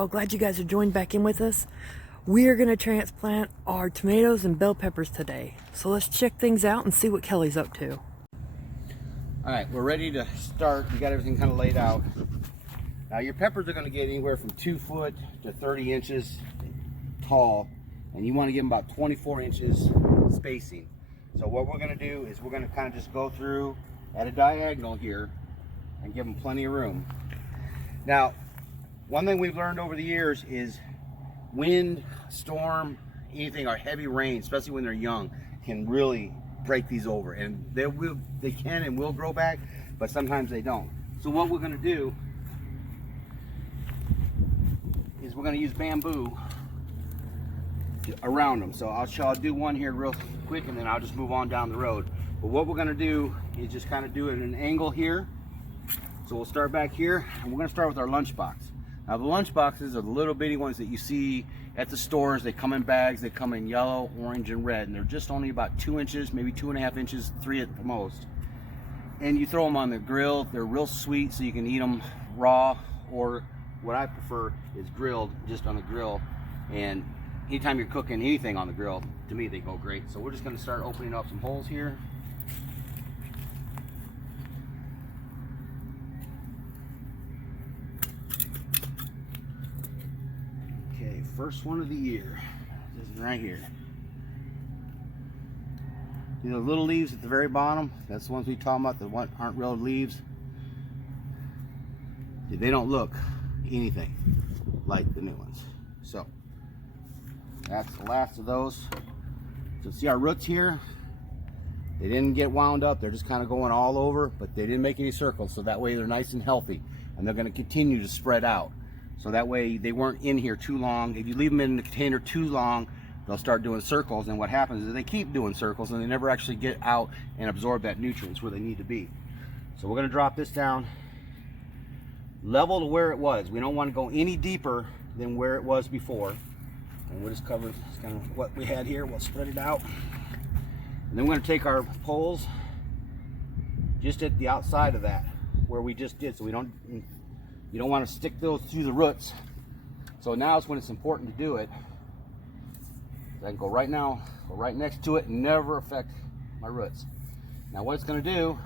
y'all, glad you guys are joined back in with us. We are going to transplant our tomatoes and bell peppers today. So let's check things out and see what Kelly's up to. All right, we're ready to start. We got everything kind of laid out. Now your peppers are going to get anywhere from 2 foot to 30 inches tall, and you want to give them about 24 inches spacing. So what we're going to do is we're going to kind of just go through at a diagonal here and give them plenty of room. Now, one thing we've learned over the years is wind, storm, anything, or heavy rain, especially when they're young, can really break these over, and they can and will grow back, but sometimes they don't. So what we're going to do is we're going to use bamboo around them. So I'll do one here real quick, and then I'll just move on down the road. But what we're going to do is just kind of do it at an angle here. So we'll start back here, and we're going to start with our lunch box. Now the lunch boxes are the little bitty ones that you see at the stores. They come in bags. They come in yellow, orange, and red, and they're just only about 2 inches, maybe 2.5 inches, 3 at the most. And you throw them on the grill. They're real sweet, so you can eat them raw, or what I prefer is grilled, just on the grill. And anytime you're cooking anything on the grill, to me they go great. So we're just going to start opening up some holes here. Okay, first one of the year. This is right here. See those little leaves at the very bottom? That's the ones we talking about, the ones aren't real leaves. See, they don't look anything like the new ones. So that's the last of those. So see our roots here? They didn't get wound up. They're just kind of going all over, but they didn't make any circles. So that way they're nice and healthy, and they're going to continue to spread out. So that way they weren't in here too long. If you leave them in the container too long, they'll start doing circles, and what happens is they keep doing circles and they never actually get out and absorb that nutrients where they need to be. So we're going to drop this down level to where it was. We don't want to go any deeper than where it was before. And we'll just cover kind of what we had here. We'll spread it out. And then we're going to take our poles just at the outside of that where we just did. So you don't want to stick those through the roots. So now is when it's important to do it. I can go right next to it and never affect my roots. Now what it's going to do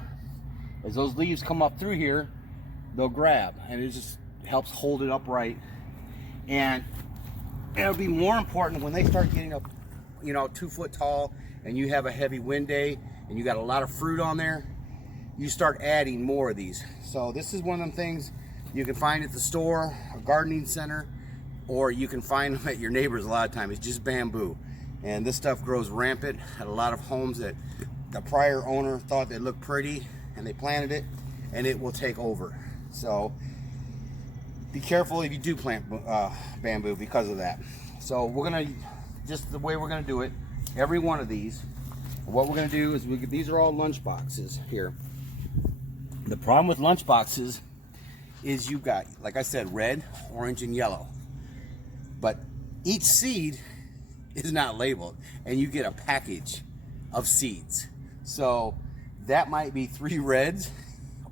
is those leaves come up through here, they'll grab, and it just helps hold it upright. And it'll be more important when they start getting up, 2 foot tall, and you have a heavy wind day and you got a lot of fruit on there, you start adding more of these. So this is one of them things you can find at the store, a gardening center, or you can find them at your neighbor's a lot of times. It's just bamboo. And this stuff grows rampant at a lot of homes that the prior owner thought they looked pretty and they planted it, and it will take over. So be careful if you do plant bamboo because of that. So we're gonna, just the way we're gonna do it, every one of these, what we're gonna do is these are all lunch boxes here. The problem with lunch boxes is you've got, like I said, red, orange, and yellow. But each seed is not labeled, and you get a package of seeds. So that might be 3 reds,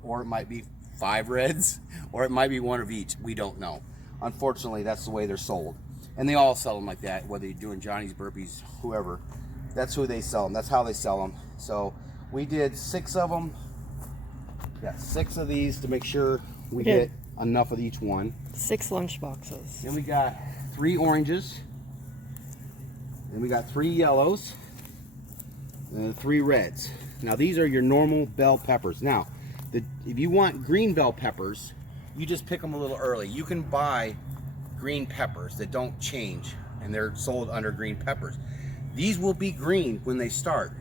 or it might be 5 reds, or it might be one of each. We don't know. Unfortunately, that's the way they're sold. And they all sell them like that, whether you're doing Johnny's, Burpees, whoever. That's who they sell them. That's how they sell them. So we did 6 of them. Got 6 of these to make sure we get enough of each one. 6 lunch boxes. Then we got 3 oranges. Then we got 3 yellows. And 3 reds. Now these are your normal bell peppers. Now, if you want green bell peppers, you just pick them a little early. You can buy green peppers that don't change, and they're sold under green peppers. These will be green when they start,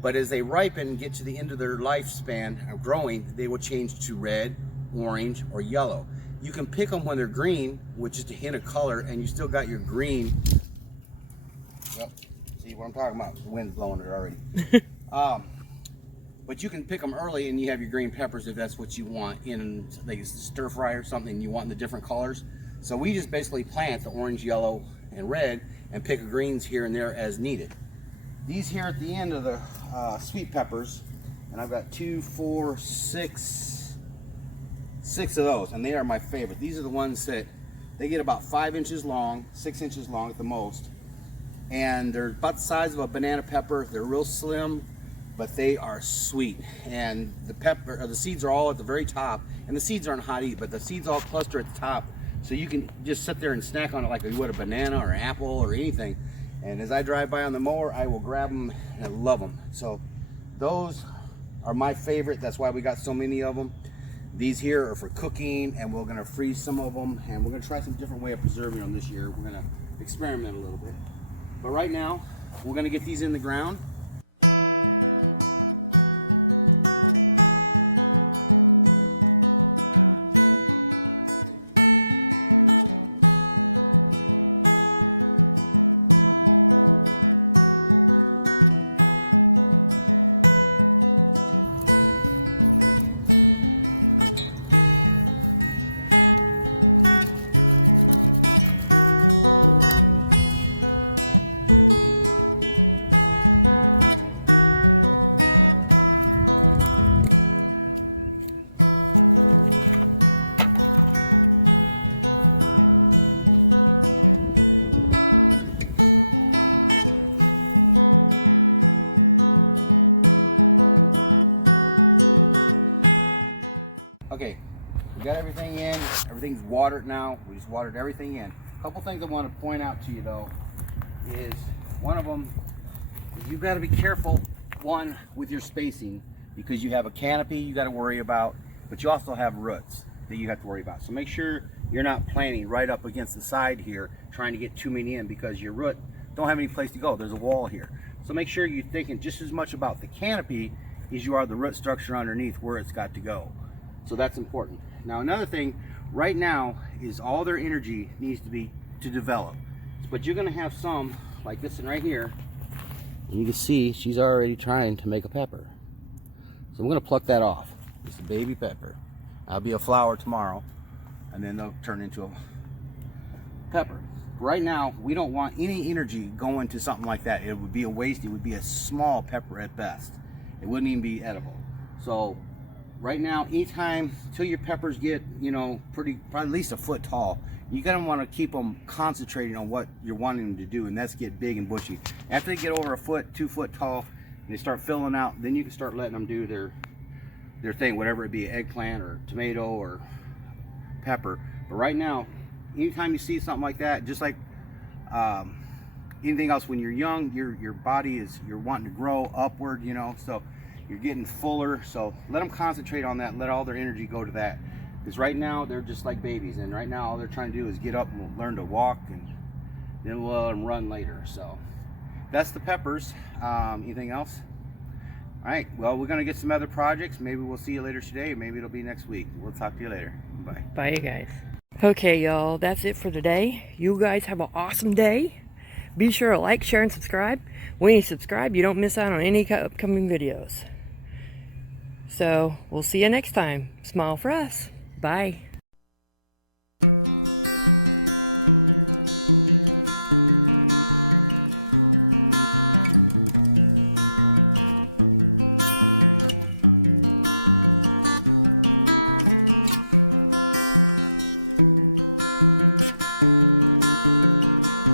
but as they ripen and get to the end of their lifespan of growing, they will change to red, orange, or yellow. You can pick them when they're green, with just a hint of color, and you still got your green. Well, see what I'm talking about? The wind's blowing it already. But you can pick them early, and you have your green peppers if that's what you want in like stir fry or something. You want in the different colors. So we just basically plant the orange, yellow, and red, and pick greens here and there as needed. These here at the end of the sweet peppers, and I've got 2, 4, 6 of those, and they are my favorite. These are the ones that They get about 5 inches long, 6 inches long at the most. And they're about the size of a banana pepper. They're real slim, but they are sweet. And the pepper, or the seeds are all at the very top. And the seeds aren't hot to eat, but the seeds all cluster at the top. So you can just sit there and snack on it like you would a banana or apple or anything. And as I drive by on the mower, I will grab them and I love them. So those are my favorite. That's why we got so many of them. These here are for cooking, and we're gonna freeze some of them, and we're gonna try some different way of preserving them this year. We're gonna experiment a little bit. But right now, we're gonna get these in the ground. Okay, we got everything in. Everything's watered now. We just watered everything in. A couple things I want to point out to you though is one of them is you've got to be careful, one, with your spacing, because you have a canopy you got to worry about, but you also have roots that you have to worry about. So make sure you're not planting right up against the side here trying to get too many in, because your root don't have any place to go. There's a wall here. So make sure you're thinking just as much about the canopy as you are the root structure underneath where it's got to go. So that's important. Now another thing right now is all their energy needs to be to develop. But you're gonna have some like this one right here. And you can see she's already trying to make a pepper. So I'm gonna pluck that off. It's a baby pepper. I'll be a flower tomorrow, and then they'll turn into a pepper. Right now, we don't want any energy going to something like that. It would be a waste. It would be a small pepper at best. It wouldn't even be edible. So right now, anytime till your peppers get, you know, probably at least a foot tall, you're gonna want to keep them concentrating on what you're wanting them to do, and that's get big and bushy. After they get over a foot, 2 foot tall, and they start filling out, then you can start letting them do their thing, whatever it be, eggplant or tomato or pepper. But right now, anytime you see something like that, just like anything else, when you're young, your body is, you're wanting to grow upward, you know, so you're getting fuller. So let them concentrate on that. Let all their energy go to that, because right now they're just like babies, and right now all they're trying to do is get up and learn to walk, and then we'll let them run later. So that's the peppers. Anything else? All right, well, we're gonna get some other projects. Maybe we'll see you later today, maybe it'll be next week. We'll talk to you later. Bye. Bye, you guys. Okay, y'all, that's it for today. You guys have an awesome day. Be sure to like, share, and subscribe. When you subscribe, you don't miss out on any upcoming videos. So, we'll see you next time. Smile for us. Bye.